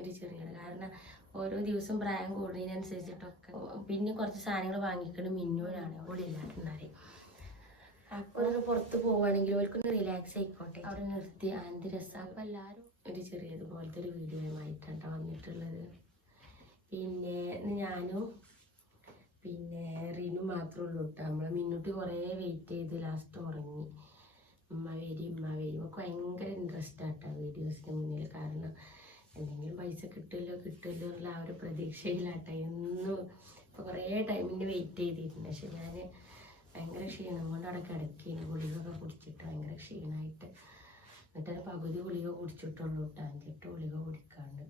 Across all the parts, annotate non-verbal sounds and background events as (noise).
ഒരു ചെറിയത് കാരണം ഓരോ ദിവസം പ്രായം കൂടുന്നതിനനുസരിച്ചിട്ടൊക്കെ. പിന്നെ കുറച്ച് സാധനങ്ങൾ വാങ്ങിക്കണം മിന്നൂനാണ്. ഓളില്ലാട്ടുന്നാൽ അപ്പോൾ ഒന്ന് പുറത്ത് പോവുകയാണെങ്കിൽ ഓർക്കൊന്ന് റിലാക്സ് ആയിക്കോട്ടെ. അവിടെ നിർത്തി. എന്ത് രസം. അപ്പോൾ എല്ലാവരും ഒരു ചെറിയതുപോലത്തെ ഒരു വീഡിയോയുമായിട്ടാണ് വന്നിട്ടുള്ളത്. പിന്നെ ഞാനും പിന്നെ റിനു മാത്രമേ ഉള്ളൂ കേട്ടോ നമ്മളെ മിന്നൂട്ടി കുറേ വെയിറ്റ് ചെയ്ത് ലാസ്റ്റ് ഉറങ്ങി. ഉമ്മ വരി ഉമ്മ വരി. ഒക്കെ ഭയങ്കര ഇൻട്രസ്റ്റ് ആട്ടോ വീഡിയോസിന് മുന്നിൽ കാരണം എന്തെങ്കിലും പൈസ കിട്ടുമല്ലോ കിട്ടുമല്ലോ എന്നുള്ള ആ ഒരു പ്രതീക്ഷയിലാട്ടെ. എന്നും ഇപ്പോൾ കുറേ ടൈമിന് വെയിറ്റ് ചെയ്തിരുന്നു പക്ഷെ ഞാൻ ഭയങ്കര ക്ഷീണം കൊണ്ട് അവിടെ കിടക്കേന്. ഗുളികയൊക്കെ കുടിച്ചിട്ട് ഭയങ്കര ക്ഷീണമായിട്ട് എന്നിട്ട് പകുതി ഗുളിക കുടിച്ചിട്ടുള്ളൂ കേട്ടോ. അഞ്ചെട്ട് ഗുളിക കുടിക്കാണ്ട്.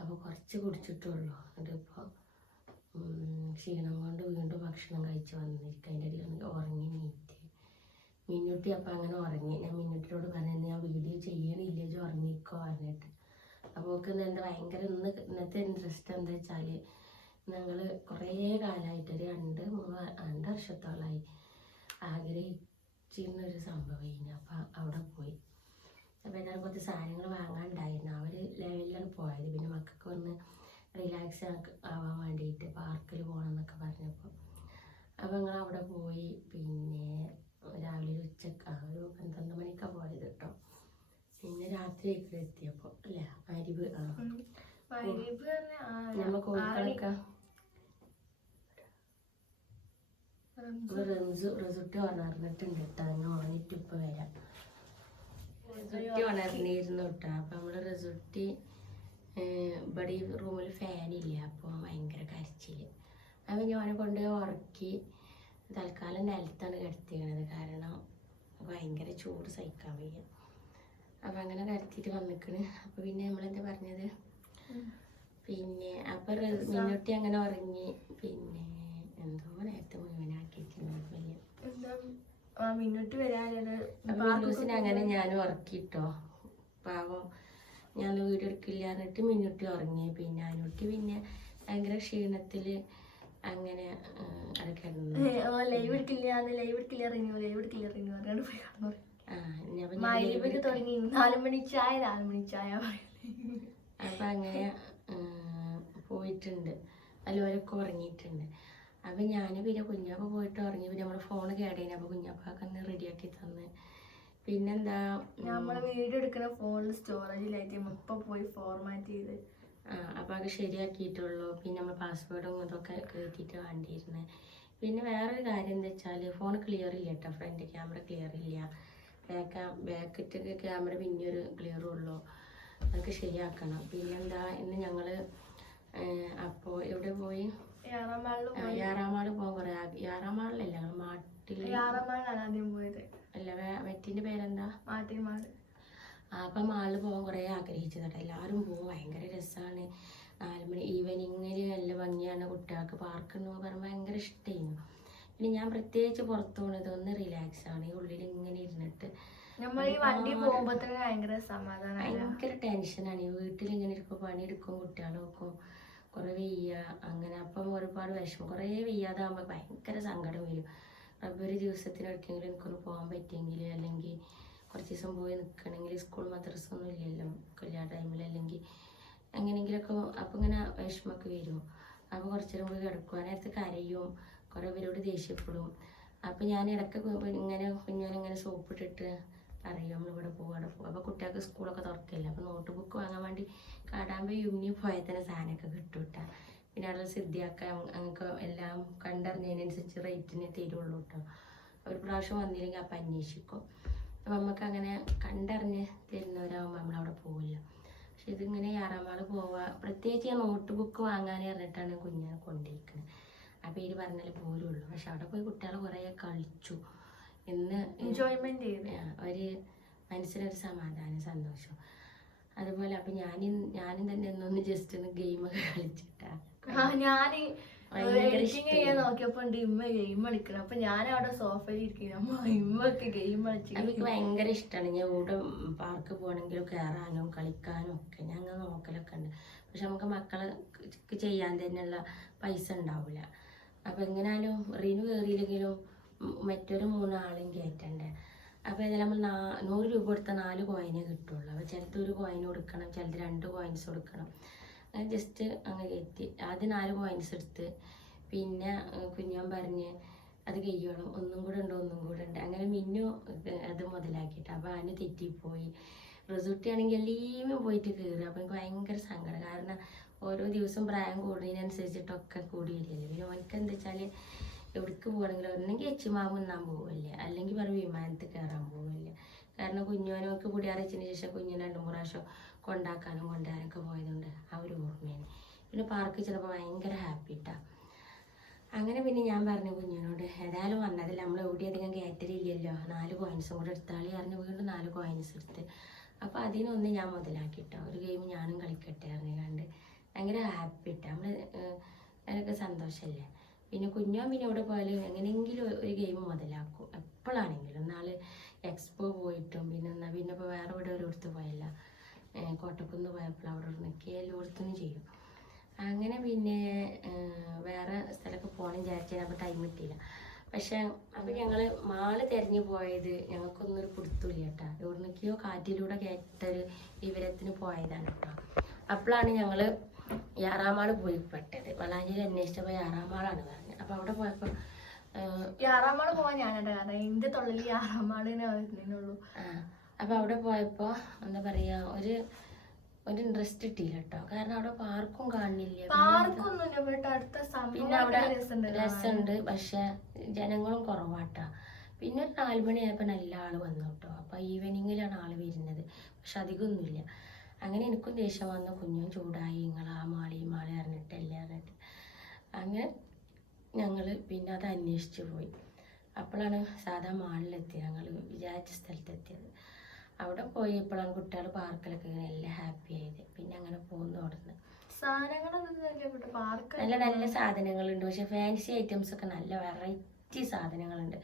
അപ്പോൾ കുറച്ച് കുടിച്ചിട്ടുള്ളൂ. ഇപ്പോൾ ക്ഷീണം കൊണ്ട് വീണ്ടും ഭക്ഷണം കഴിച്ച് വന്നിരിക്കുക അതിന്റെ ഇടയിൽ ഉറങ്ങി നീറ്റ് മിന്നുട്ടി അപ്പം അങ്ങനെ ഉറങ്ങി. ഞാൻ മിന്നുട്ടിയോട് പറഞ്ഞു ഞാൻ വീഡിയോ ചെയ്യണില്ല ഉറങ്ങിക്കോ പറഞ്ഞിട്ട്. അപ്പോൾ ഒക്കെ എന്താ ഭയങ്കര ഇന്ന് ഇന്നത്തെ ഇൻട്രസ്റ്റ് എന്താ വെച്ചാൽ ഞങ്ങൾ കുറേ കാലമായിട്ട് ഒരു രണ്ട് മൂന്ന് രണ്ട് വർഷത്തോളമായി ആഗ്രഹിച്ചിരുന്നൊരു സംഭവം ഇനി അപ്പം അവിടെ പോയി. അപ്പോൾ ഞാൻ കുറച്ച് സാധനങ്ങൾ വാങ്ങാനുണ്ടായിരുന്നു. അവർ ലെവലിലാണ് പോയത്. പിന്നെ മക്കൾക്ക് ഒന്ന് റിലാക്സ് ആവാൻ വേണ്ടിയിട്ട് പാർക്കിൽ പോകണം എന്നൊക്കെ പറഞ്ഞപ്പോൾ അപ്പോൾ ഞങ്ങൾ അവിടെ പോയി പിന്നെ രാവിലെ ഒരു ഉച്ചയ്ക്ക് ആ ഒരു പന്ത്രണ്ട് മണിക്കാണ് പോയത് കേട്ടോ എത്തിയപ്പോൾ അല്ലേ? അരിവ് ആ. റംസ്. റിസുട്ടി ഉണർന്നിട്ടുണ്ട് കേട്ടോ അങ്ങ് ഉണങ്ങിട്ട് ഇപ്പൊ വരാം. റിസുട്ടി ഉണർന്നിരുന്നു കേട്ടോ അപ്പൊ നമ്മൾ റിസുട്ടി ഇവിടെ ഈ റൂമിൽ ഫാനില്ല അപ്പോൾ ഭയങ്കര കരച്ചിൽ അപ്പം ഞാൻ കൊണ്ട് ഉറക്കി തൽക്കാലം നിലത്താണ് കിടത്തിയത് കാരണം ഭയങ്കര ചൂട് സഹിക്കാൻ വയ്യ. അപ്പം അങ്ങനെ കിടത്തിയിട്ട് വന്നിക്കണ്. അപ്പൊ പിന്നെ നമ്മളെന്താ പറഞ്ഞത്? പിന്നെ അപ്പം മിന്നുട്ടി അങ്ങനെ ഉറങ്ങി. പിന്നെ എന്തോ നേരത്തെ മുഴുവനാക്കിയിട്ടുണ്ട് മിന്നോട്ട് അങ്ങനെ ഞാൻ ഉറക്കിട്ടോ. പാവം. ഞാൻ വീഡിയോ എടുക്കില്ല എന്നിട്ട് മിന്നുട്ടി ഉറങ്ങി. പിന്നെ അനുട്ടി പിന്നെ ഭയങ്കര ക്ഷീണത്തിൽ അങ്ങനെ ലൈവ് എടുക്കില്ല ലൈവ് എടുക്കില്ല ലൈവ് എടുക്കില്ല പോയി തുടങ്ങി. നാല് മണി ചായ നാല് മണി ചായ അപ്പൊ അങ്ങനെ പോയിട്ടുണ്ട്. അതിലൊരൊക്കെ ഉറങ്ങിയിട്ടുണ്ട്. അപ്പൊ ഞാൻ പിന്നെ കുഞ്ഞാപ്പ പോയിട്ട് ഉറങ്ങി. പിന്നെ നമ്മുടെ ഫോൺ കേടേനെ. അപ്പൊ കുഞ്ഞാപ്പൊക്കെ ഒന്ന് റെഡിയാക്കി തന്ന്. പിന്നെന്താ നമ്മൾ നമ്മൾ വീഡിയോ എടുക്കുന്ന ഫോണിൽ സ്റ്റോറേജിലായിട്ട് ഇപ്പൊ പോയി ഫോർമാറ്റ് ചെയ്ത്. ആ അപ്പോൾ അത് ശരിയാക്കിയിട്ടുള്ളൂ. പിന്നെ നമ്മൾ പാസ്വേഡും ഇതൊക്കെ കയറ്റിയിട്ട് വേണ്ടിയിരുന്നത് പിന്നെ വേറൊരു കാര്യം എന്താ വെച്ചാൽ ഫോൺ ക്ലിയർ ഇല്ല കേട്ടോ ഫ്രണ്ട് ക്യാമറ ക്ലിയർ ഇല്ല. ബാക്കിട്ട് ക്യാമറ പിന്നെ ഒരു ക്ലിയറും ഉള്ളൂ. അതൊക്കെ ശരിയാക്കണം. പിന്നെന്താ ഇന്ന് ഞങ്ങൾ അപ്പോൾ എവിടെ പോയി? യാറാമാട് പോകാൻ കുറേ യാറാമാളിലല്ല ഞങ്ങൾ മാട്ടിൽ യാറാമാളിലാണ് ആദ്യം പോയത്. അല്ല വെറ്റിന്റെ പേരെന്താ? മാട്ടിമാട് അപ്പൊ മാളിൽ പോകാൻ കുറേ ആഗ്രഹിച്ചത് കേട്ടോ എല്ലാവരും പോകും ഭയങ്കര രസമാണ് നാല് മണി ഈവനിങ്ങിൽ നല്ല ഭംഗിയാണ്. കുട്ടികൾക്ക് പാർക്ക് എന്ന് പറയുമ്പോൾ ഭയങ്കര ഇഷ്ടമായിരുന്നു പിന്നെ ഞാൻ പ്രത്യേകിച്ച് പുറത്തു പോകുന്നത് ഒന്ന് റിലാക്സ് ആണ്. ഈ ഉള്ളിൽ ഇങ്ങനെ ഇരുന്നിട്ട് നമ്മൾ ഈ വണ്ടി തന്നെ ഭയങ്കര സമാധാനം ഭയങ്കര ടെൻഷനാണ് ഈ വീട്ടിൽ ഇങ്ങനെ ഇരിക്കും പണിയെടുക്കും കുട്ടികളെ നോക്കും കുറേ വെയ്യ അങ്ങനെ അപ്പം ഒരുപാട് വിഷമം. കുറേ വെയ്യാതാകുമ്പോൾ ഭയങ്കര സങ്കടം വരും. അപ്പോൾ ഒരു ദിവസത്തിനൊരിക്കെങ്കിലും എനിക്കൊന്ന് പോകാൻ പറ്റിയെങ്കിൽ അല്ലെങ്കിൽ കുറച്ച് ദിവസം പോയി നിൽക്കണമെങ്കിൽ സ്കൂൾ മദ്രസ ഒന്നും ഇല്ലല്ലോ കല്യാണ ടൈമിൽ അല്ലെങ്കിൽ എങ്ങനെയെങ്കിലുമൊക്കെ അപ്പം ഇങ്ങനെ വിഷമമൊക്കെ വരും. അപ്പോൾ കുറച്ചു നേരം പോയി കിടക്കും. നേരത്തെ കരയും കുറേ പേരോട് ദേഷ്യപ്പെടും. അപ്പം ഞാൻ ഇടയ്ക്ക് ഇങ്ങനെ ഞാനിങ്ങനെ സോപ്പിട്ടിട്ട് പറയും നമ്മളിവിടെ പോകും അവിടെ പോകും അപ്പോൾ കുട്ടികൾക്ക് സ്കൂളൊക്കെ തുറക്കില്ല അപ്പോൾ നോട്ട് ബുക്ക് വാങ്ങാൻ വേണ്ടി യൂണിയൻ പോയാൽ തന്നെ സാധനമൊക്കെ കിട്ടും കേട്ടോ പിന്നെ അവിടെ സിദ്ധിയാക്കാൻ അങ്ങനെ എല്ലാം കണ്ടറിഞ്ഞതിനനുസരിച്ച് റേറ്റിന് തരുള്ളൂ കേട്ടോ ഒരു പ്രാവശ്യം വന്നില്ലെങ്കിൽ അപ്പം അന്വേഷിക്കും. അപ്പം നമുക്ക് അങ്ങനെ കണ്ടറിഞ്ഞ് തരുന്നവരാകുമ്പോൾ നമ്മളവിടെ പോവില്ല. പക്ഷെ ഇതിങ്ങനെ യാറാമാൾ പോവുക പ്രത്യേകിച്ച് ഞാൻ നോട്ട് ബുക്ക് വാങ്ങാൻ പറഞ്ഞിട്ടാണ് കുഞ്ഞിനെ കൊണ്ടിരിക്കുന്നത് ആ പേര് പറഞ്ഞാലേ പോരുള്ളൂ. പക്ഷെ അവിടെ പോയി കുട്ടികൾ കുറേ കളിച്ചു. ഇന്ന് എൻജോയ്മെന്റ് ചെയ്ത്. ഒരു മനസ്സിനൊരു സമാധാനം സന്തോഷം. അതുപോലെ അപ്പം ഞാനും ഞാനും തന്നെ ഒന്ന് ജസ്റ്റ് ഒന്ന് ഗെയിമൊക്കെ കളിച്ചിട്ടാ. എഡിറ്റിംഗ് ചെയ്യാൻ ഇഷ്ടായിരുന്നു. നോക്കിയപ്പോ ഉണ്ട് ഇമ്മ ഗെയിം കളിക്കണം. അപ്പൊ ഞാൻ അവിടെ സോഫയിൽ ഇരിക്കുന്നു അമ്മ ഇമ്മൊക്കെ ഗെയിം കളിച്ചു എനിക്ക് ഭയങ്കര ഇഷ്ടമാണ് ഞാൻ ഇവിടെ പാർക്ക് പോകണമെങ്കിലും കയറാനും കളിക്കാനും ഒക്കെ ഞാൻ അങ്ങനെ നോക്കലൊക്കെ ഉണ്ട്. പക്ഷെ നമുക്ക് മക്കളെ ചെയ്യാൻ തന്നെയുള്ള പൈസ ഉണ്ടാവില്ല അപ്പം എങ്ങനെയാലും റീന് കയറിയില്ലെങ്കിലും മറ്റൊരു മൂന്നാളും കയറ്റണ്ടേ അപ്പോൾ ഏതായാലും നമ്മൾ നാ നൂറ് രൂപ കൊടുത്ത നാല് കോയിനേ കിട്ടുള്ളൂ. അപ്പോൾ ചിലത് ഒരു കോയിൻ കൊടുക്കണം ചിലത് രണ്ട് കോയിൻസ് കൊടുക്കണം. അങ്ങനെ ജസ്റ്റ് അങ്ങ് കയറ്റി ആദ്യം നാല് കോയിൻസ് എടുത്ത് പിന്നെ കുഞ്ഞാൻ പറഞ്ഞ് അത് കഴിയണം ഒന്നും കൂടെ ഉണ്ട്? ഒന്നും കൂടെ ഉണ്ട്. അങ്ങനെ മിന്നു അത് മുതലാക്കിയിട്ട്. അപ്പോൾ അതിന് തെറ്റിപ്പോയി. റിസൾട്ട് ആണെങ്കിൽ എല്ലാം പോയിട്ട് കേറി. അപ്പോൾ എനിക്ക് ഭയങ്കര സങ്കടം. കാരണം ഓരോ ദിവസം പ്രായം കൂടുന്നതിനനുസരിച്ചിട്ടൊക്കെ കൂടി പിന്നെ ഓനക്ക് എന്താ വെച്ചാൽ എവിടേക്ക് പോകണമെങ്കിലും ഒന്നെങ്കിൽ എച്ചുമാവ് ഉണ്ണാൻ പോവില്ലേ? അല്ലെങ്കിൽ പറയും വിമാനത്തിൽ കയറാൻ പോവില്ല? കാരണം കുഞ്ഞോനൊക്കെ കൂടിയാറച്ചതിന് ശേഷം കുഞ്ഞിനെ രണ്ട് മൂന്ന് പ്രാവശ്യം കൊണ്ടാക്കാനും കൊണ്ടുവരാനൊക്കെ പോയതുകൊണ്ട് ആ ഒരു ഓർമ്മയാണ്. പിന്നെ പാർക്ക് ചിലപ്പോൾ ഭയങ്കര ഹാപ്പി ഇട്ടാ അങ്ങനെ പിന്നെ ഞാൻ പറഞ്ഞു കുഞ്ഞിനോട് ഏതായാലും വന്നതല്ല? നമ്മൾ എവിടെയധികം കയറ്റലില്ലല്ലോ. നാല് കോയിൻസും കൂടെ എടുത്താളി അറിഞ്ഞ് വീണ്ടും നാല് കോയിൻസ് എടുത്ത്. അപ്പോൾ അതിനൊന്ന് ഞാൻ മുതലാക്കിട്ടോ. ഒരു ഗെയിം ഞാനും കളിക്കട്ടെ അറിഞ്ഞ് കണ്ട് ഭയങ്കര ഹാപ്പി ഇട്ടാ നമ്മൾ അതിനൊക്കെ സന്തോഷമല്ലേ പിന്നെ കുഞ്ഞോ പിന്നെ എവിടെ പോയാലും എങ്ങനെയെങ്കിലും ഒരു ഗെയിം മുതലാക്കും. എപ്പോഴാണെങ്കിലും നാളെ എക്സ്പോ പോയിട്ടും പിന്നെ എന്നാ പിന്നെ ഇപ്പോൾ വേറെ ഇവിടെ ഒരു അടുത്ത് പോയല്ല. കോട്ടക്കുന്ന് പോയപ്പോൾ അവിടെ നിൽക്കുക എല്ലായിടത്തും ചെയ്യും. അങ്ങനെ പിന്നെ വേറെ സ്ഥലമൊക്കെ പോകണം വിചാരിച്ചാൽ അപ്പോൾ ടൈം കിട്ടിയില്ല. പക്ഷേ അപ്പം ഞങ്ങൾ മാൾ തിരഞ്ഞു പോയത് ഞങ്ങൾക്കൊന്നും ഒരു പിടുത്തില്ല കേട്ടോ എവിടുന്നൊക്കെയോ കാറ്റിലൂടെ കേട്ടൊരു വിവരത്തിന് പോയതാണ് കേട്ടോ അപ്പോഴാണ് ഞങ്ങൾ യാറാമാൾ പോയി പെട്ടത് വളാഞ്ചേരി അന്വേഷിച്ചപ്പോൾ യാറാമാളാണ് പറഞ്ഞത്. അപ്പോൾ അവിടെ പോയപ്പോൾ ആറാമാൾ പോവാൻ ഞാനാണ് കാരണം എന്റെ തൊള്ളിൽ യാറാമാളിനെ വരുന്നുള്ളൂ അപ്പോൾ അവിടെ പോയപ്പോൾ എന്താ പറയാ ഒരു ഒരു ഇൻട്രസ്റ്റ് കിട്ടിയില്ല കേട്ടോ കാരണം അവിടെ പാർക്കും കാണുന്നില്ല പിന്നെ അവിടെ രസമുണ്ട്. പക്ഷെ ജനങ്ങളും കുറവാട്ടാ. പിന്നെ ഒരു നാല് മണിയായപ്പോൾ നല്ല ആൾ വന്നു കേട്ടോ. അപ്പോൾ ഈവനിങ്ങിലാണ് ആൾ വരുന്നത്. പക്ഷെ അധികമൊന്നുമില്ല അങ്ങനെ എനിക്കും ദേഷ്യം വന്നു. കുഞ്ഞും ചൂടായി. നിങ്ങൾ ആ മാളി മാളി അറിഞ്ഞിട്ടല്ല അറിഞ്ഞിട്ട് അങ്ങനെ ഞങ്ങൾ പിന്നെ അത് അന്വേഷിച്ച് പോയി. അപ്പോഴാണ് സാധാ മാളിലെത്തിയത്. ഞങ്ങൾ വിചാരിച്ച സ്ഥലത്തെത്തിയത്. അവിടെ പോയപ്പോഴാണ് കുട്ടികൾ പാർക്കിലൊക്കെ ഇങ്ങനെ എല്ലാം ഹാപ്പി ആയത്. പിന്നെ അങ്ങനെ പോകുന്നു അവിടുന്ന്. നല്ല നല്ല സാധനങ്ങളുണ്ട്. പക്ഷെ ഫാൻസി ഐറ്റംസ് ഒക്കെ നല്ല വെറൈറ്റി സാധനങ്ങളുണ്ട്.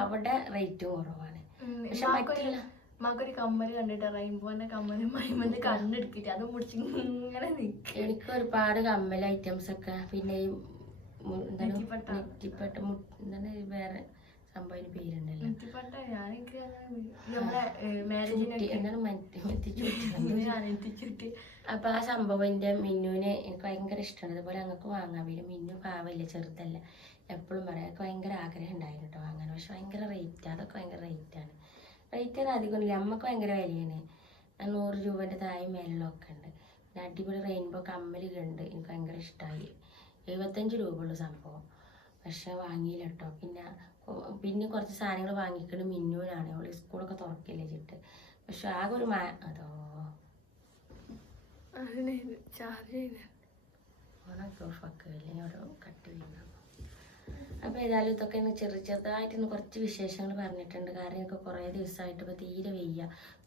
അവിടെ റേറ്റ് കുറവാണ്. പക്ഷെ മറ്റുള്ള മാക്കൊരു കമ്മൽ കണ്ടിട്ട് റെയിൻബോന്റെ കമ്മൽ മൈമൽ കണ്ണെടുക്കിട്ട് അത് മുടിച്ച് ഇങ്ങനെ നിൽക്കുക എനിക്ക് ഒരുപാട് കമ്മൽ ഐറ്റംസ് ഒക്കെ. പിന്നെ ഈ നെറ്റിപ്പട്ട. എന്താണ് വേറെ സംഭവം പേരുണ്ടല്ലോ? നെറ്റിപ്പട്ട നമ്മളെ എന്താണ് നെറ്റിച്ചുട്ടി (laughs) അപ്പൊ ആ സംഭവം എന്റെ മിന്നുവിന് എനിക്ക് ഭയങ്കര ഇഷ്ടമാണ് അതുപോലെ അങ്ങക്ക് വാങ്ങാൻ പിന്നെ മിന്നു പാവല്ല ചെറുതല്ല. എപ്പോഴും പറയാം. എനിക്ക് ഭയങ്കര ആഗ്രഹം ഉണ്ടായിരുന്നു കേട്ടോ വാങ്ങാൻ. പക്ഷെ ഭയങ്കര റേറ്റ് അതൊക്കെ ഭയങ്കര റേറ്റാണ് റേറ്റ് അധികമൊന്നുമില്ല. അമ്മയ്ക്ക് ഭയങ്കര വിലയാണ്. ഞാൻ നൂറ് രൂപേന്റെ താഴെ മേലുള്ളതൊക്കെ ഉണ്ട്. പിന്നെ അടിപൊളി റെയിൻബോ കമ്മലുകളുണ്ട് എനിക്ക് ഭയങ്കര ഇഷ്ടമായി എഴുപത്തഞ്ച് രൂപ ഉള്ള സംഭവം. പക്ഷേ വാങ്ങിയില്ല കേട്ടോ. പിന്നെ പിന്നെ കുറച്ച് സാധനങ്ങൾ വാങ്ങിക്കണം മിന്നുവിനാണ് അവൾ സ്കൂളൊക്കെ തുറക്കില്ല ചിട്ട് പക്ഷെ ആകെ ഒരു മാ അതോ? ചാർജ് ചെയ്യുന്നത് ഓണൊക്കെ ഓഫാക്കുകയല്ലേ ഓരോ കട്ട് ചെയ്യുന്നത് അപ്പോൾ ഏതായാലും ഇതൊക്കെ ചെറു ചെറുതായിട്ടൊന്ന് കുറച്ച് വിശേഷങ്ങൾ പറഞ്ഞിട്ടുണ്ട്. കാരണം എനിക്ക് കുറേ ദിവസമായിട്ട് ഇപ്പോൾ തീരെ വയ്യ.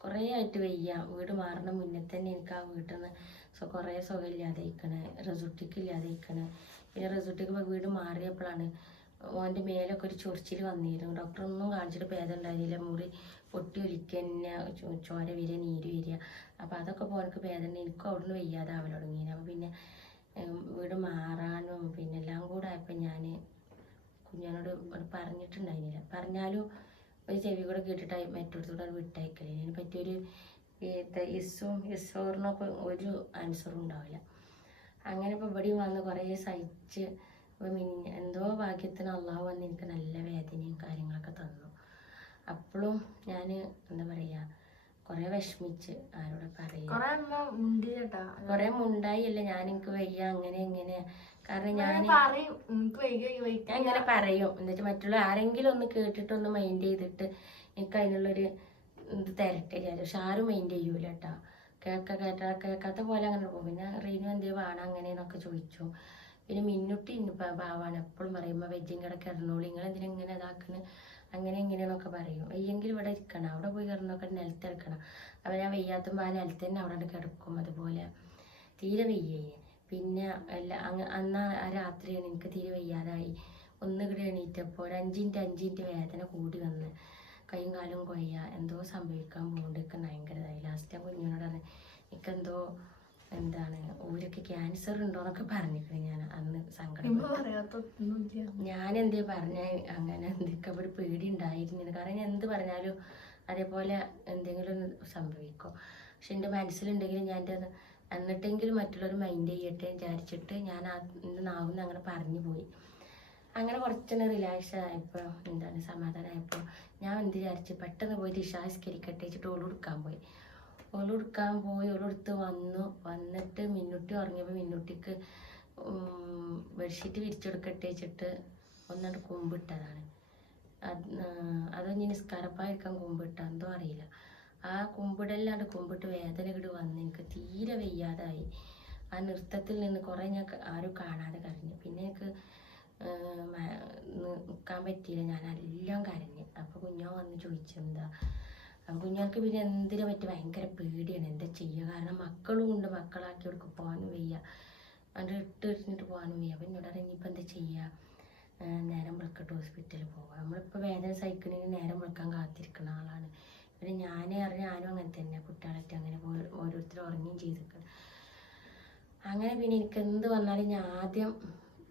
കുറേ ആയിട്ട് വയ്യ. വീട് മാറുന്ന മുന്നേ തന്നെ എനിക്ക് ആ വീട്ടിൽ നിന്ന് സോ കുറേ സുഖമില്ലാതെ ഇരിക്കണേ റിസോർട്ടിക്ക് ഇല്ലാതെ ഇരിക്കണേ പിന്നെ റിസോർട്ടിക്ക് ഇപ്പോൾ വീട് മാറിയപ്പോഴാണ് ഓന്റെ മേലൊക്കെ ഒരു ചൊറിച്ചിൽ വന്നിരുന്നു. ഡോക്ടറൊന്നും കാണിച്ചിട്ട് ഭേദം ഉണ്ടായിരുന്നില്ല. മുറി പൊട്ടി ഒലിക്കുക തന്നെ ചോര വരിക നീര് വരിക. അപ്പോൾ അതൊക്കെ ഇപ്പോൾ എനിക്ക് ഭേദം അവിടെ നിന്ന് അവിടുന്ന് വയ്യാതാവൽ തുടങ്ങി അപ്പോൾ പിന്നെ വീട് മാറാനും പിന്നെ എല്ലാം കൂടെ ആയപ്പോൾ ഞാൻ കുഞ്ഞാനോട് പറഞ്ഞിട്ടുണ്ടായിരുന്നില്ല. പറഞ്ഞാലും ഒരു ചെവി കൂടെ കേട്ടിട്ടായി മറ്റൊരുത്തൂടെ അത് വിട്ടയക്കൽ ഇതിനെ പറ്റിയൊരു ഇസ്സും ഇസ്സോറിനൊക്കെ ഒരു ആൻസറും ഉണ്ടാവില്ല. അങ്ങനെ ഇപ്പോൾ ഇവിടെയും വന്ന് കുറേ സഹിച്ച് എന്തോ ഭാഗ്യത്തിന് അള്ളാഹു വന്ന് എനിക്ക് നല്ല വേദനയും കാര്യങ്ങളൊക്കെ തന്നു. അപ്പോഴും ഞാൻ എന്താ പറയുക കുറേ വിഷമിച്ച് ആരോടെ പറയും. കൊറേ അമ്മ മുണ്ടിട്ടാ കുറെ മുണ്ടായി അല്ല ഞാൻ എനിക്ക് വയ്യ അങ്ങനെ ഇങ്ങനെ. കാരണം ഞാൻ ഞാൻ ഇങ്ങനെ പറയും. എന്നിട്ട് മറ്റുള്ള ആരെങ്കിലും ഒന്ന് കേട്ടിട്ട് ഒന്ന് മൈൻഡ് ചെയ്തിട്ട് എനിക്ക് അതിനുള്ളൊരു ഇത് തരട്ടെ ഞാൻ പക്ഷെ ആരും മൈൻഡ് ചെയ്യൂല കേട്ടോ കേൾക്ക കേട്ടാ കേൾക്കാത്ത പോലെ അങ്ങനെ പോകും. പിന്നെ റീനു എന്തേ വേണം അങ്ങനെയെന്നൊക്കെ ചോദിച്ചു. പിന്നെ മിന്നുട്ടി ഭാവാണ് എപ്പോഴും പറയുമ്പോൾ വെജ്ജും കിടക്ക് ഇറങ്ങോളൂ നിങ്ങൾ എന്തിനാ ഇങ്ങനെ ഇതാക്കണ്? അങ്ങനെ ഇങ്ങനെയെന്നൊക്കെ പറയും. വയ്യെങ്കിൽ ഇവിടെ ഇരിക്കണം. അവിടെ പോയി കിടന്നൊക്കെ നിലത്തിറക്കണം അപ്പോൾ ഞാൻ വയ്യാത്തുമ്പോൾ ആ നിലത്ത് തന്നെ അവിടെ കിടക്കും. അതുപോലെ തീരെ വയ്യേ പിന്നെ എല്ലാ അങ്ങ് അന്ന് ആ രാത്രിയാണ് എനിക്ക് തീരെ വയ്യാതായി. ഒന്നുകൂടെ എണീറ്റപ്പോൾ ഒരു അഞ്ചിന്റെ അഞ്ചിന്റെ വേദന കൂടി വന്ന് കൈയും കാലും കൊയ്യ. എന്തോ സംഭവിക്കാൻ പോകുന്നുണ്ട് എനിക്ക് ഭയങ്കരതായി ലാസ്റ്റ് ആ കുഞ്ഞിനോട് പറഞ്ഞു എനിക്കെന്തോ എന്താണ് ഊരൊക്കെ ക്യാൻസർ ഉണ്ടോ എന്നൊക്കെ ഞാൻ അന്ന് സങ്കടം ഞാൻ എന്തേ പറഞ്ഞ അങ്ങനെ എന്തൊക്കെ ഒരു പേടി ഉണ്ടായിരുന്നില്ല കാരണം ഞാൻ എന്ത് പറഞ്ഞാലും അതേപോലെ എന്തെങ്കിലും സംഭവിക്കും. പക്ഷെ എന്റെ മനസ്സിലുണ്ടെങ്കിലും ഞാൻ എന്റെ എന്നിട്ടെങ്കിലും മറ്റുള്ളവർ മൈൻഡ് ചെയ്യട്ടെ വിചാരിച്ചിട്ട് ഞാൻ എന്റെ നാവിന്ന് അങ്ങനെ പറഞ്ഞു പോയി. അങ്ങനെ കുറച്ചൊന്ന് റിലാക്സ് ആയപ്പോൾ എന്താണ് സമാധാനമായപ്പോൾ ഞാൻ എന്ത് വിചാരിച്ചു പെട്ടെന്ന് പോയി ദിശാസ്കരിക്കട്ടെ വെച്ചിട്ട് ഓൾ കൊടുക്കാൻ പോയി. ഓൾ കൊടുക്കാൻ പോയി ഓൾ എടുത്ത് വന്നു. വന്നിട്ട് മിന്നുട്ടി ഉറങ്ങിയപ്പോൾ മിന്നുട്ടിക്ക് ബെഡ്ഷീറ്റ് വിരിച്ചെടുക്കട്ടെ വെച്ചിട്ട് ഒന്നാണ്ട് കുമ്പിട്ടതാണ് അത് അതൊന്ന് നിസ്കാരപ്പായിരിക്കാൻ കുമ്പിട്ട എന്തോ അറിയില്ല. ആ കുമ്പിടല്ലാണ്ട് കുമ്പിട്ട് വേദന ഇങ്ങോട്ട് വന്ന് എനിക്ക് തീരെ വയ്യാതായി. ആ നൃത്തത്തിൽ നിന്ന് കുറേ ഞാൻ ആരും കാണാതെ കരഞ്ഞു. പിന്നെ എനിക്ക് നിൽക്കാൻ പറ്റിയില്ല. ഞാൻ എല്ലാം കരഞ്ഞ്. അപ്പോൾ കുഞ്ഞോ വന്ന് ചോദിച്ചു എന്താ? അപ്പം കുഞ്ഞാൾക്ക് പിന്നെ എന്തിനെ പറ്റി ഭയങ്കര പേടിയാണ്. എന്താ ചെയ്യുക കാരണം മക്കളും ഉണ്ട്. മക്കളാക്കി അവർക്ക് പോകാനും വയ്യ. അവന്റെ ഇട്ട് ഇട്ടിട്ട് പോകാനും വയ്യ. അപ്പം എന്നോട് ഇനിയിപ്പോൾ എന്താ ചെയ്യുക നേരം വിളക്കട്ട് ഹോസ്പിറ്റലിൽ പോവാം. നമ്മളിപ്പോൾ വേദന സഹിക്കണമെങ്കിൽ നേരം വിളക്കാൻ കാത്തിരിക്കുന്ന ആളാണ്. പിന്നെ ഞാനേ അറിഞ്ഞ ഞാനും അങ്ങനെ തന്നെ കുട്ടികളൊക്കെ അങ്ങനെ ഓരോരുത്തർ ഉറങ്ങുകയും ചെയ്തിരിക്കണം അങ്ങനെ പിന്നെ എനിക്ക് എന്ത് വന്നാലും ഞാൻ ആദ്യം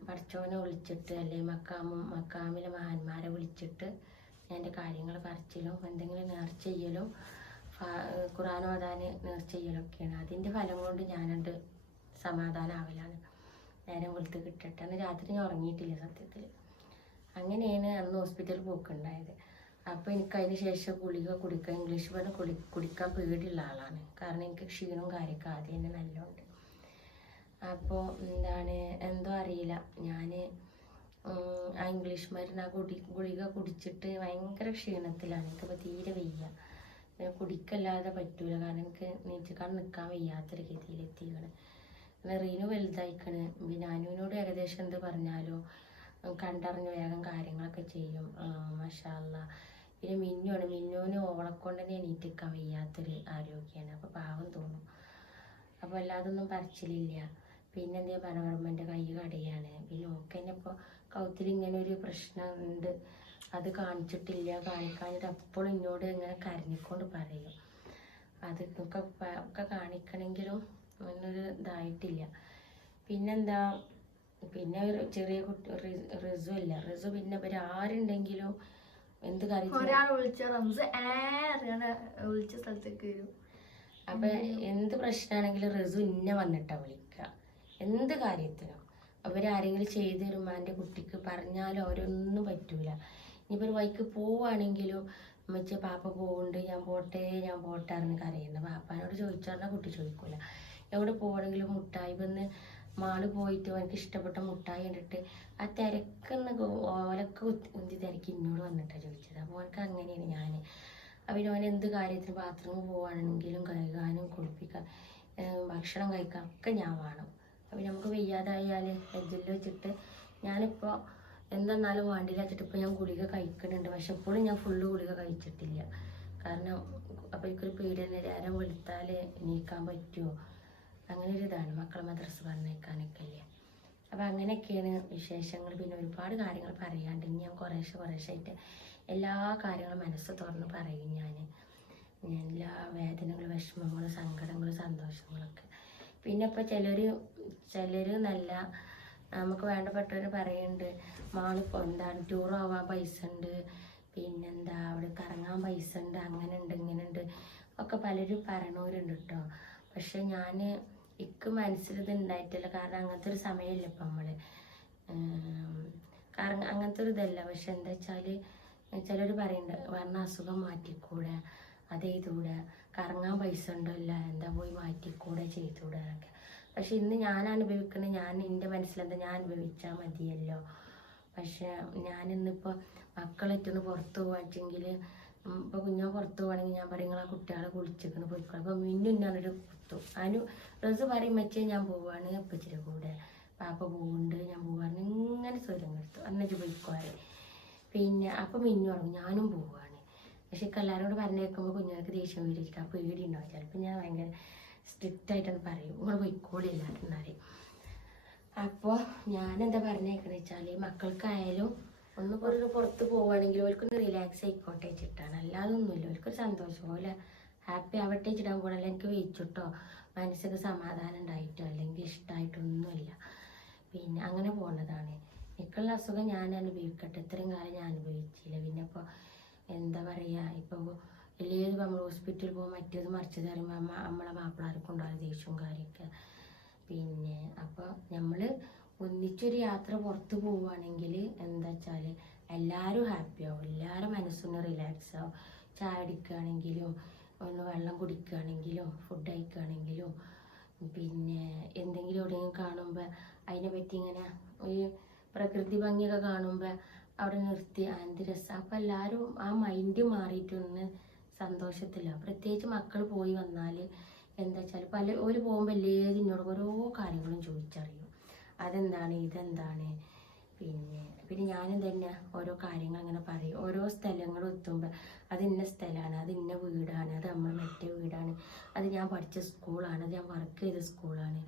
പഠിച്ചവനെ വിളിച്ചിട്ട് അല്ലെങ്കിൽ മക്കാമും മക്കാമിലെ മഹാന്മാരെ വിളിച്ചിട്ട് ഞാൻ എന്റെ കാര്യങ്ങൾ പറച്ചിലും എന്തെങ്കിലും നേർച്ച ചെയ്യലും ഖുർആൻ ഓതാൻ നേർച്ച ചെയ്യലൊക്കെയാണ് അതിന്റെ ഫലം കൊണ്ട് ഞാനുണ്ട് സമാധാനമാവലാണ് നേരം വെളുത്ത് കിട്ടട്ടെ. അന്ന് രാത്രി ഞാൻ ഉറങ്ങിയിട്ടില്ല സത്യത്തിൽ. അങ്ങനെയാണ് അന്ന് ഹോസ്പിറ്റലിൽ പോക്കുണ്ടായത്. അപ്പോൾ എനിക്ക് അതിന് ശേഷം ഗുളിക കുടിക്കാൻ ഇംഗ്ലീഷ് മരുന്ന് കുടി കുടിക്കാൻ പേടിയുള്ള ആളാണ്. കാരണം എനിക്ക് ക്ഷീണവും കാര്യമൊക്കെ ആദ്യം തന്നെ നല്ലോണ്ട്. അപ്പോൾ എന്താണ് എന്തോ അറിയില്ല. ഞാൻ ആ ഇംഗ്ലീഷ് മരുന്ന് ആ കുടി ഗുളിക കുടിച്ചിട്ട് ഭയങ്കര ക്ഷീണത്തിലാണ്. എനിക്കിപ്പോൾ തീരെ വയ്യ. കുടിക്കല്ലാതെ പറ്റൂല. കാരണം എനിക്ക് നീച്ചിക്കാൻ നിൽക്കാൻ വയ്യാത്തൊരു ഗതിയിലെത്തിയാണ് പിന്നെ റീനു വലുതായിക്കണ്. പിന്നെ അനുവിനോട് ഏകദേശം എന്ത് പറഞ്ഞാലോ കണ്ടറിഞ്ഞ് വേഗം കാര്യങ്ങളൊക്കെ ചെയ്യും. മഷാല്ല പിന്നെ മിന്നുവാണ് മിന്നുവിന് ഓളക്കൊണ്ട് തന്നെ എണീറ്റിക്കാൻ വയ്യാത്തൊരു ആരോഗ്യമാണ് അപ്പോൾ പാവം തോന്നും. അപ്പോൾ അല്ലാതൊന്നും പറച്ചിലില്ല. പിന്നെ എന്തേ പനവർമ്മന്റെ കൈ കടയാണ്. പിന്നെ ഓക്കെ തന്നെ ഇപ്പോൾ ഇങ്ങനെ ഒരു പ്രശ്നം ഉണ്ട്. അത് കാണിച്ചിട്ടില്ല. കാണിക്കാഞ്ഞിട്ട് അപ്പോഴും എന്നോട് ഇങ്ങനെ കരഞ്ഞിക്കൊണ്ട് പറയും. അത് ഒക്കെ ഒക്കെ കാണിക്കണമെങ്കിലും ഒന്നൊരു ഇതായിട്ടില്ല. പിന്നെന്താ? പിന്നെ ചെറിയ കുട്ടി റിസു ഇല്ല. റിസു പിന്നെ ഇവർ ആരുണ്ടെങ്കിലും എന്ത് കാര്യം ഒരാൾ വിളിച്ച റംസ് ഏ അറിയാണ്ട് വിളിച്ച സ്ഥലത്തേക്ക് വരും. അപ്പൊ എന്ത് പ്രശ്നമാണെങ്കിലും റിസു ഇന്നെ വന്നിട്ടാ വിളിക്കുക എന്ത് കാര്യത്തിനും. അവരാരെങ്കിലും ചെയ്തു തരുമ്പോൾ എന്റെ കുട്ടിക്ക് പറഞ്ഞാലും അവരൊന്നും പറ്റൂല. ഇനിയിപ്പോൾ ഒരു വൈക്ക് പോവുകയാണെങ്കിലും അമ്മച്ച പാപ്പ പോകുന്നുണ്ട് ഞാൻ പോട്ടെ ഞാൻ പോട്ടെ അറിഞ്ഞ് കരയുന്നത് പാപ്പാനോട് ചോദിച്ചു പറഞ്ഞാൽ കുട്ടി ചോദിക്കൂല. എവിടെ പോകണമെങ്കിലും മുട്ടായി വന്ന് മാൾ പോയിട്ട് എനിക്ക് ഇഷ്ടപ്പെട്ട മുട്ടായി കണ്ടിട്ട് ആ തിരക്കെന്ന് ഓലൊക്കെ ഉന്തി- തിരക്ക് ഇന്നോട് വന്നിട്ടാണ് ചോദിച്ചത്. അപ്പോൾ എനിക്ക് അങ്ങനെയാണ് ഞാൻ അവന് ഓൻ എന്ത് കാര്യത്തിന് ബാത്റൂമിൽ പോവാണെങ്കിലും കഴുകാനും കുളിപ്പിക്കാൻ ഭക്ഷണം കഴിക്കാൻ ഒക്കെ ഞാൻ വേണം. അപ്പം നമുക്ക് വയ്യാതായാൽ എജ്ജിൽ വെച്ചിട്ട് ഞാനിപ്പോൾ എന്തെന്നാലും വേണ്ടില്ല വെച്ചിട്ട് ഇപ്പോൾ ഞാൻ ഗുളിക കഴിക്കുന്നുണ്ട് പക്ഷെ ഇപ്പോഴും ഞാൻ ഫുള്ള് ഗുളിക കഴിച്ചിട്ടില്ല. കാരണം അപ്പോൾ എനിക്കൊരു പേടി തന്നെ നേരം വെളുത്താൽ എണീക്കാൻ പറ്റുമോ അങ്ങനെ ഒരു ഇതാണ് മക്കളെ മദ്രസ് പറഞ്ഞേക്കാനൊക്കെ ഇല്ല അപ്പം അങ്ങനെയൊക്കെയാണ് വിശേഷങ്ങൾ. പിന്നെ ഒരുപാട് കാര്യങ്ങൾ പറയാണ്ട് ഇനി ഞാൻ കുറേശ്ശെ കുറേശ്ശായിട്ട് എല്ലാ കാര്യങ്ങളും മനസ്സ് തുറന്ന് പറയും ഞാൻ എല്ലാ വേദനകളും വിഷമങ്ങളും സങ്കടങ്ങളും സന്തോഷങ്ങളൊക്കെ. പിന്നെ ഇപ്പോൾ ചിലർ ചിലർ നല്ല നമുക്ക് വേണ്ടപ്പെട്ടവർ പറയുന്നുണ്ട് മാളിപ്പോൾ എന്താണ്? ടൂർ ആവാൻ പൈസ ഉണ്ട്. പിന്നെന്താ? അവിടെ കറങ്ങാൻ പൈസ ഉണ്ട്. അങ്ങനെ ഉണ്ട് ഇങ്ങനെ ഉണ്ട് ഒക്കെ പലരും പറയണവരുണ്ട് കേട്ടോ പക്ഷെ ഞാൻ ഇക്ക് മനസ്സിൽ ഇത് ഉണ്ടായിട്ടില്ല കാരണം അങ്ങനത്തെ ഒരു സമയമില്ല ഇപ്പം നമ്മൾ കാരണം അങ്ങനത്തെ ഒരു ഇതല്ല. പക്ഷെ എന്താ വെച്ചാൽ ചിലർ പറയുന്നുണ്ട് പറഞ്ഞ അസുഖം മാറ്റിക്കൂടെ? അത് ചെയ്തുകൂടെ കറങ്ങാൻ പൈസ ഉണ്ടല്ല എന്താ പോയി മാറ്റിക്കൂടെ? ചെയ്തുകൂടെ എന്നൊക്കെ. പക്ഷെ ഇന്ന് ഞാൻ അനുഭവിക്കുന്നത് ഞാൻ എന്റെ മനസ്സിലെന്താ ഞാൻ അനുഭവിച്ചാൽ മതിയല്ലോ. പക്ഷെ ഞാനിന്നിപ്പോൾ മക്കളെറ്റൊന്ന് പുറത്ത് പോവാച്ചെങ്കിൽ ഇപ്പോൾ കുഞ്ഞാൻ പുറത്ത് പോകണമെങ്കിൽ ഞാൻ പറയും നിങ്ങളെ കുട്ടികളെ കുളിച്ചിരിക്കണ പോയിക്കോളെ. അപ്പോൾ മിന്നു ഞാനൊരു കുത്തു. അനു ഡ്രസ്സ് പറയും വെച്ചേ ഞാൻ പോവാണ് ഇപ്പച്ചിരി കൂടെ. പാപ്പ പോകുന്നുണ്ട് ഞാൻ പോവാണ്. ഇങ്ങനെ സ്വരം എടുത്തു അന്നിട്ട് പോയിക്കോളെ പിന്നെ അപ്പം മിന്നു പറഞ്ഞു ഞാനും പോവാണ്. പക്ഷെ എല്ലാവരോട് പറഞ്ഞേക്കുമ്പോൾ കുഞ്ഞുങ്ങൾക്ക് ദേഷ്യം ആ പേടി ഉണ്ടാവും ചിലപ്പോൾ ഞാൻ ഭയങ്കര സ്ട്രിക്റ്റ് ആയിട്ട് പറയും. നിങ്ങൾ പോയിക്കോളില്ല എന്നറിയും ഞാൻ എന്താ പറഞ്ഞേക്കണെന്ന് വെച്ചാൽ മക്കൾക്കായാലും ഒന്ന് ഒരു പുറത്ത് പോവുകയാണെങ്കിൽ ഓൽക്കൊന്ന് റിലാക്സ് ആയിക്കോട്ടെ വെച്ചിട്ടാണ്. അല്ലാതെ ഒന്നുമില്ല. ഓൽക്കൊരു സന്തോഷം. പോലെ ഹാപ്പി ആവട്ടെ വെച്ചിട്ടാൻ പോകണല്ലോ എനിക്ക് വെച്ചിട്ടോ മനസ്സിന് സമാധാനം ഉണ്ടായിട്ടോ? അല്ലെങ്കിൽ ഇഷ്ടമായിട്ടൊന്നുമില്ല പിന്നെ അങ്ങനെ പോണതാണ്. എനിക്കുള്ള അസുഖം ഞാൻ അനുഭവിക്കട്ടെ. ഇത്രയും കാലം ഞാൻ അനുഭവിച്ചില്ല. പിന്നെ ഇപ്പോൾ എന്താ പറയുക ഇപ്പോൾ വലിയത് നമ്മൾ ഹോസ്പിറ്റലിൽ പോകും മറ്റേത് മറിച്ചത് അറിയുമ്പോൾ അമ്മ നമ്മളെ മാപ്പിളാർക്കും ഉണ്ടാകും ദേഷ്യവും കാര്യമൊക്കെ പിന്നെ അപ്പോൾ നമ്മൾ ഒന്നിച്ചൊരു യാത്ര പുറത്ത് പോവുകയാണെങ്കിൽ എന്താ വെച്ചാൽ എല്ലാവരും ഹാപ്പി ആവും. എല്ലാവരും മനസ്സൊന്ന് റിലാക്സ് ആവും. ചായ അടിക്കുകയാണെങ്കിലും ഒന്ന് വെള്ളം കുടിക്കുകയാണെങ്കിലും ഫുഡ് കഴിക്കുകയാണെങ്കിലും പിന്നെ എന്തെങ്കിലും എവിടെയെങ്കിലും കാണുമ്പോൾ അതിനെ പറ്റി ഇങ്ങനെ ഒരു പ്രകൃതി ഭംഗിയൊക്കെ കാണുമ്പോൾ അവിടെ നിർത്തി ആ, എന്ത് രസം. അപ്പം എല്ലാവരും ആ മൈൻഡ് മാറിയിട്ടൊന്ന് സന്തോഷത്തിലാണ് പ്രത്യേകിച്ച് മക്കൾ പോയി വന്നാൽ എന്താ വെച്ചാൽ പല ഒരു പോകുമ്പോൾ എല്ലാവരും എന്നോട് ഓരോ കാര്യങ്ങളും ചോദിച്ചറിയും. അതെന്താണ്? ഇതെന്താണ്? പിന്നെ പിന്നെ ഞാനും തന്നെ ഓരോ കാര്യങ്ങൾ അങ്ങനെ പറയും. ഓരോ സ്ഥലങ്ങളും എത്തുമ്പോൾ അത് ഇന്ന സ്ഥലമാണ് അത് ഇന്ന വീടാണ് അത് നമ്മൾ മറ്റേ വീടാണ്. അത് ഞാൻ പഠിച്ച സ്കൂളാണ് അത് ഞാൻ വർക്ക് ചെയ്ത സ്കൂളാണ്.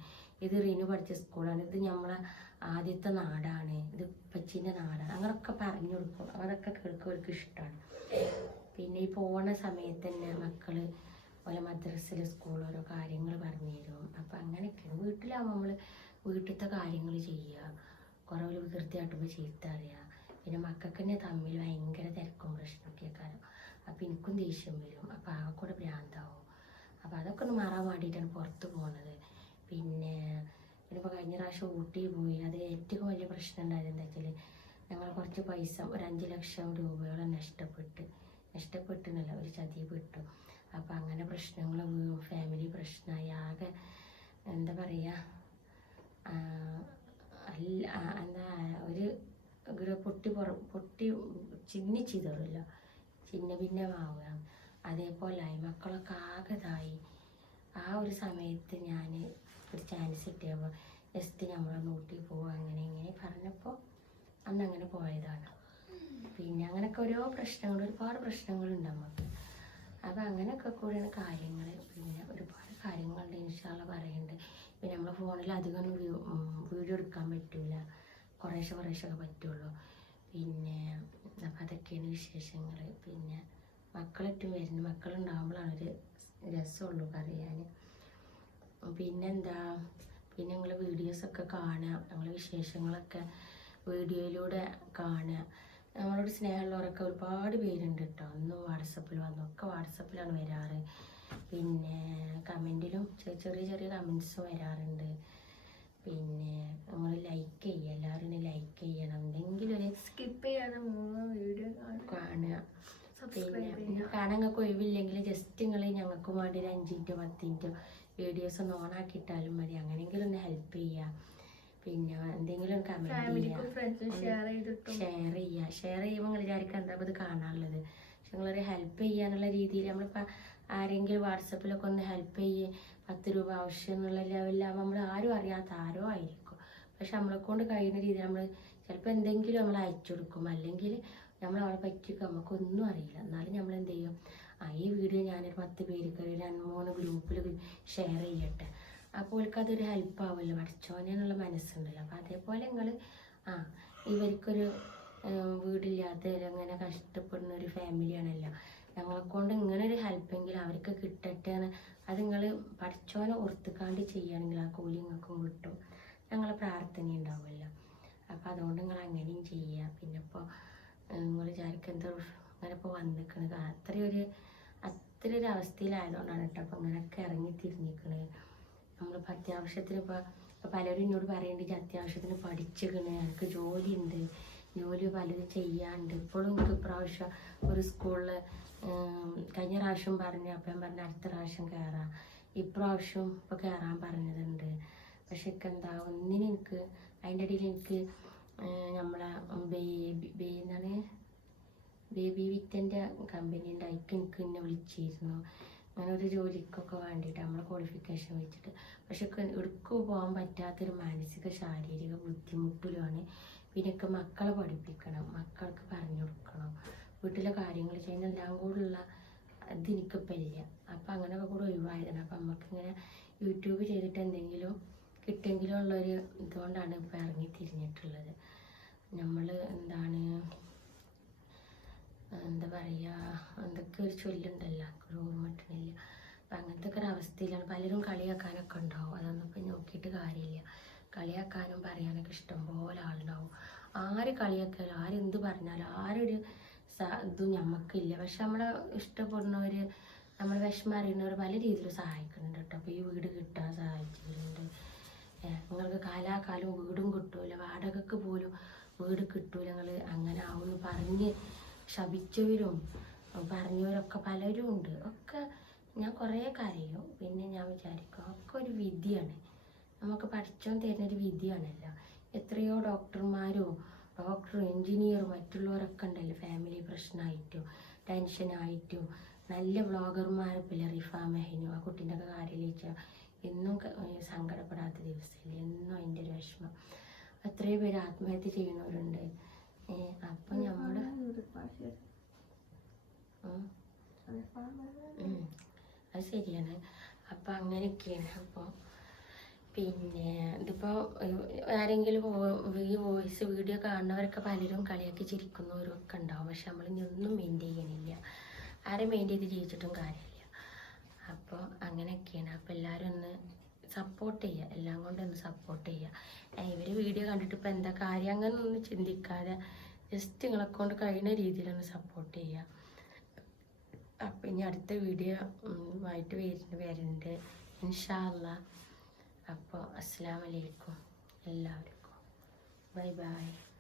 ഇത് റിനു പഠിച്ച സ്കൂളാണ്. ഇത് നമ്മളെ ആദ്യത്തെ നാടാണ്. ഇത് പച്ചിന്റെ നാടാണ്. അങ്ങനെയൊക്കെ പറഞ്ഞു കൊടുക്കും. അങ്ങനെയൊക്കെ കേൾക്കും അവർക്ക് ഇഷ്ടമാണ് പിന്നെ ഈ പോണ സമയത്ത് തന്നെ മക്കൾ ഓരോ മദ്രസിലെ സ്കൂൾ ഓരോ കാര്യങ്ങൾ പറഞ്ഞു തരും. അപ്പം അങ്ങനെയൊക്കെയാണ്. വീട്ടിലാവുമ്പോൾ നമ്മൾ വീട്ടിലത്തെ കാര്യങ്ങൾ ചെയ്യുക. കുറേ ഒരു വികൃതിയാട്ടുമ്പോൾ ചീത്ത അറിയുക പിന്നെ മക്കൾക്ക് തന്നെ തമ്മിൽ ഭയങ്കര തിരക്കും പ്രശ്നമൊക്കെ കാരണം. അപ്പോൾ എനിക്കും ദേഷ്യം വരും. അപ്പോൾ ആ കൂടെ ഭ്രാന്താവും. അപ്പോൾ അതൊക്കെ ഒന്ന് മാറാൻ വേണ്ടിയിട്ടാണ് പുറത്ത് പോകുന്നത് പിന്നെ ഇപ്പോൾ കഴിഞ്ഞ പ്രാവശ്യം ഊട്ടി പോയി. അത് ഏറ്റവും വലിയ പ്രശ്നം ഉണ്ടായത് എന്താ വെച്ചാൽ ഞങ്ങൾ കുറച്ച് പൈസ ഒരു അഞ്ച് ലക്ഷം രൂപയോളം നഷ്ടപ്പെട്ട് നഷ്ടപ്പെട്ടെന്നല്ല ഒരു ചതി പെട്ടു. അപ്പോൾ അങ്ങനെ പ്രശ്നങ്ങൾ ഫാമിലി പ്രശ്നമായി ആകെ എന്താ പറയുക അല്ല എന്താ ഒരു ഒരു പൊട്ടി പുറ പൊട്ടി ചിന്നി ചിതറില്ല. ചിന്ന ഭിന്നമാവുക അതേപോലായി മക്കളൊക്കെ ആകതായി ആ ഒരു സമയത്ത് ഞാൻ ഒരു ചാൻസ് കിട്ടിയപ്പോൾ ജസ്റ്റ് നമ്മളെ നോട്ടി പോവുക അങ്ങനെ ഇങ്ങനെ പറഞ്ഞപ്പോൾ അന്ന് അങ്ങനെ പോയതാണ്. പിന്നെ അങ്ങനെയൊക്കെ ഓരോ പ്രശ്നങ്ങൾ ഒരുപാട് പ്രശ്നങ്ങളുണ്ട് നമുക്ക് അപ്പം അങ്ങനെയൊക്കെ കൂടിയാണ് കാര്യങ്ങൾ പിന്നെ ഒരുപാട് കാര്യങ്ങളുണ്ട് ഇൻഷാള്ള പറയുന്നുണ്ട് പിന്നെ ഞങ്ങൾ ഫോണിൽ അധികം വീഡിയോ എടുക്കാൻ പറ്റില്ല കുറേശ്ശെ കുറേശ്ശെ പറ്റുള്ളൂ. പിന്നെ അപ്പം അതൊക്കെയാണ് വിശേഷങ്ങൾ പിന്നെ മക്കളേറ്റവും വരുന്നു. മക്കളുണ്ടാകുമ്പോഴാണ് ഒരു രസമുള്ളൂ പറയാൻ പിന്നെന്താ? പിന്നെ ഞങ്ങൾ വീഡിയോസൊക്കെ കാണുക. ഞങ്ങളെ വിശേഷങ്ങളൊക്കെ വീഡിയോയിലൂടെ കാണുക. നമ്മളോട് സ്നേഹമുള്ളവരൊക്കെ ഒരുപാട് പേരുണ്ട് കേട്ടോ ഒന്നും വാട്സപ്പിൽ വന്നൊക്കെ വാട്സപ്പിലാണ് വരാറ്. പിന്നെ കമന്റിലും ചെറിയ ചെറിയ കമൻസും വരാറുണ്ട്. പിന്നെ നമ്മൾ ലൈക്ക് ചെയ്യുക എല്ലാവരും ലൈക്ക് ചെയ്യണം. എന്തെങ്കിലും ഒരു സ്കിപ്പ് ചെയ്യാതെ മൂന്ന് വീഡിയോ കാണുക. പിന്നെ കാണാൻ നിങ്ങൾക്ക് ഒഴിവില്ലെങ്കിൽ ജസ്റ്റ് നിങ്ങൾ ഞങ്ങൾക്ക് വേണ്ടി ഒരു അഞ്ചിന്റെ പത്തിന്റെ വീഡിയോസ് ഒന്ന് ഓണാക്കിയിട്ടാലും മതി. അങ്ങനെയെങ്കിലും ഒന്ന് ഹെൽപ്പ് ചെയ്യുക. പിന്നെ എന്തെങ്കിലും കമന്റ് ചെയ്യുക. ഷെയർ ചെയ്യുക. ഷെയർ ചെയ്യുമ്പോൾ നിങ്ങൾ വിചാരിക്കുക എന്താ ഇത് കാണാനുള്ളത്. പക്ഷെ നിങ്ങളൊരു ഹെൽപ്പ് ചെയ്യാനുള്ള രീതിയിൽ നമ്മളിപ്പോൾ ആരെങ്കിലും വാട്സപ്പിലൊക്കെ ഒന്ന് ഹെൽപ്പ് ചെയ്യേ. പത്ത് രൂപ ആവശ്യം എന്നുള്ള ലെവലിലാകുമ്പോൾ നമ്മൾ ആരും അറിയാത്ത ആരോ ആയിരിക്കും. പക്ഷെ നമ്മളെ കൊണ്ട് കഴിയുന്ന രീതിയിൽ നമ്മൾ ചിലപ്പോൾ എന്തെങ്കിലും നമ്മൾ അയച്ചു കൊടുക്കും. അല്ലെങ്കിൽ നമ്മൾ അവളെ പറ്റിയൊക്കെ നമുക്കൊന്നും അറിയില്ല. എന്നാലും നമ്മൾ എന്ത് ചെയ്യും? ആ ഈ വീഡിയോ ഞാനൊരു പത്ത് പേർക്ക് രണ്ട് മൂന്ന് ഗ്രൂപ്പിൽ ഷെയർ ചെയ്യട്ടെ. അപ്പോൾ അതൊരു ഹെൽപ്പ് ആവുമല്ലോ. പഠിച്ചോനെന്നുള്ള മനസ്സുണ്ടല്ലോ. അപ്പോൾ അതേപോലെ നിങ്ങൾ ആ ഇവർക്കൊരു വീടില്ലാത്തവരങ്ങനെ കഷ്ടപ്പെടുന്ന ഒരു ഫാമിലിയാണല്ലോ ഞങ്ങളെ കൊണ്ട് ഇങ്ങനെ ഒരു ഹെൽപ്പെങ്കിലും അവർക്ക് കിട്ടട്ടെ എന്ന് അത് നിങ്ങൾ പഠിച്ചോനെ ഓർത്തുക്കാണ്ട് ചെയ്യുകയാണെങ്കിൽ ആ കൂലി നിങ്ങൾക്കും കിട്ടും. ഞങ്ങളെ പ്രാർത്ഥന ഉണ്ടാവുമല്ലോ. അപ്പോൾ അതുകൊണ്ട് നിങ്ങൾ അങ്ങനെയും ചെയ്യുക പിന്നെ ഇപ്പോൾ നിങ്ങൾ വിചാരിക്കുക എന്തോ ഇങ്ങനെ ഇപ്പോൾ വന്നിക്കണത് അത്രയൊരു ഒരു അത്ര ഒരു അവസ്ഥയിലായതുകൊണ്ടാണ് കേട്ടോ അപ്പോൾ ഇങ്ങനെയൊക്കെ ഇറങ്ങി തിരിഞ്ഞിക്കണത് നമ്മളിപ്പോൾ അത്യാവശ്യത്തിന് ഇപ്പോൾ പലരും എന്നോട് പറയുന്നുണ്ട് "ഇജ്ജ് അത്യാവശ്യത്തിന് പഠിച്ചിക്കണ്. എനിക്ക് ജോലിയുണ്ട് ജോലി പലത് ചെയ്യാണ്ട്. ഇപ്പോഴും എനിക്ക് ഇപ്രാവശ്യം ഒരു സ്കൂളിൽ കഴിഞ്ഞ പ്രാവശ്യം പറഞ്ഞു അപ്പം പറഞ്ഞ അടുത്ത പ്രാവശ്യം കയറാം ഇപ്രാവശ്യം ഇപ്പോൾ കയറാൻ പറഞ്ഞതുണ്ട് പക്ഷെ ഒക്കെ എന്താ ഒന്നിനും എനിക്ക് അതിന്റെ ഇടയിൽ എനിക്ക് നമ്മളെ ബേബി എന്താണ്? ബേബി വിറ്റന്റെ കമ്പനി ഉണ്ട്. അതിക്ക് എനിക്ക് എന്നെ വിളിച്ചിരുന്നു. അങ്ങനെ ഒരു ജോലിക്കൊക്കെ വേണ്ടിയിട്ട് നമ്മളെ ക്വാളിഫിക്കേഷൻ വെച്ചിട്ട്. പക്ഷെ എടുക്കു പോകാൻ പറ്റാത്തൊരു മാനസിക ശാരീരിക ബുദ്ധിമുട്ടിലുമാണ്. പിന്നെ ഒക്കെ മക്കളെ പഠിപ്പിക്കണം മക്കൾക്ക് പറഞ്ഞു കൊടുക്കണം. വീട്ടിലെ കാര്യങ്ങൾ ചെയ്യുന്ന എല്ലാം കൂടുള്ള ഇത് എനിക്കിപ്പോൾ ഇല്ല. അപ്പം അങ്ങനെയൊക്കെ കൂടെ ഒഴിവായതാണ്. അപ്പം നമുക്കിങ്ങനെ യൂട്യൂബ് ചെയ്തിട്ട് എന്തെങ്കിലും കിട്ടിയെങ്കിലും ഉള്ളൊരു ഇതുകൊണ്ടാണ് ഇപ്പോൾ ഇറങ്ങി തിരിഞ്ഞിട്ടുള്ളത്. നമ്മൾ എന്താണ് എന്താ പറയുക എന്തൊക്കെ ഒരു ചൊല്ലുണ്ടല്ലോ ഓർമ്മ അപ്പം അങ്ങനത്തെ ഒക്കെ ഒരു അവസ്ഥയിലാണ്. പലരും കളിയാക്കാനൊക്കെ ഉണ്ടാവും. അതൊന്നും ഇപ്പം നോക്കിയിട്ട് കാര്യമില്ല. കളിയാക്കാനും പറയാനൊക്കെ ഇഷ്ടം പോലെ ആളുണ്ടാവും. ആര് കളിയാക്കിയാലും ആരെന്ത് പറഞ്ഞാലും ആരൊരു ഇതും നമുക്കില്ല പക്ഷെ നമ്മളെ ഇഷ്ടപ്പെടുന്നവർ നമ്മൾ വിഷമം അറിയുന്നവർ പല രീതിയിൽ സഹായിക്കുന്നുണ്ട് കേട്ടോ. അപ്പോൾ ഈ വീട് കിട്ടാൻ സഹായിച്ചിട്ടുണ്ട് നിങ്ങൾക്ക് കാലാകാലം വീടും കിട്ടൂല. വാടകയ്ക്ക് പോലും വീട് കിട്ടൂല. നിങ്ങൾ അങ്ങനെ ആവുമെന്ന് പറഞ്ഞ് ശപിച്ചവരും പറഞ്ഞവരൊക്കെ പലരും ഉണ്ട്. ഒക്കെ ഞാൻ കുറേ കരയും. പിന്നെ ഞാൻ വിചാരിക്കും ഒക്കെ ഒരു വിധിയാണ്. നമുക്ക് പഠിച്ചോൻ തരുന്നൊരു വിധിയാണല്ലോ. എത്രയോ ഡോക്ടർമാരോ ഡോക്ടർ എൻജിനീയറും മറ്റുള്ളവരൊക്കെ ഉണ്ടല്ലോ ഫാമിലി പ്രശ്നമായിട്ടും ടെൻഷനായിട്ടും നല്ല വ്ളോഗർമാർ പിന്നെ റിഫ മെഹനു ആ കുട്ടീന്റെ ഒക്കെ കാര്യമില്ല എന്നും സങ്കടപ്പെടാത്ത ദിവസമില്ല എന്നും അതിന്റെ ഒരു വിഷമം. എത്രയോ പേര് ആത്മഹത്യ ചെയ്യുന്നവരുണ്ട്. അപ്പം നമ്മുടെ. അത് ശരിയാണ്. അപ്പം അങ്ങനെയൊക്കെയാണ്. അപ്പോൾ പിന്നെ ഇതിപ്പോൾ ആരെങ്കിലും ഈ വോയിസ് വീഡിയോ കാണുന്നവരൊക്കെ പലരും കളിയാക്കി ചിരിക്കുന്നവരും ഒക്കെ ഉണ്ടാവും. പക്ഷെ നമ്മൾ ഒന്നും മെയിന്റെയിൻ ചെയ്യണില്ല ആരെയും മെയിന്റെയിൻ ചെയ്ത് ജീവിച്ചിട്ടും കാര്യമില്ല. അപ്പോൾ അങ്ങനെയൊക്കെയാണ്. അപ്പോൾ എല്ലാവരും ഒന്ന് സപ്പോർട്ട് ചെയ്യുക. എല്ലാം കൊണ്ടും ഒന്ന് സപ്പോർട്ട് ചെയ്യുക. ഇവർ വീഡിയോ കണ്ടിട്ട് ഇപ്പോൾ എന്താ കാര്യം? അങ്ങനെ ഒന്നും ചിന്തിക്കാതെ ജസ്റ്റ് നിങ്ങളെ കൊണ്ട് കഴിയുന്ന രീതിയിലൊന്ന് സപ്പോർട്ട് ചെയ്യുക. അപ്പം ഇനി അടുത്ത വീഡിയോ ആയിട്ട് വരുന്ന വരുന്നുണ്ട് ഇൻഷാല്ല അപ്പോൾ അസ്സാം വലൈക്കും എല്ലാവർക്കും. Bye bye.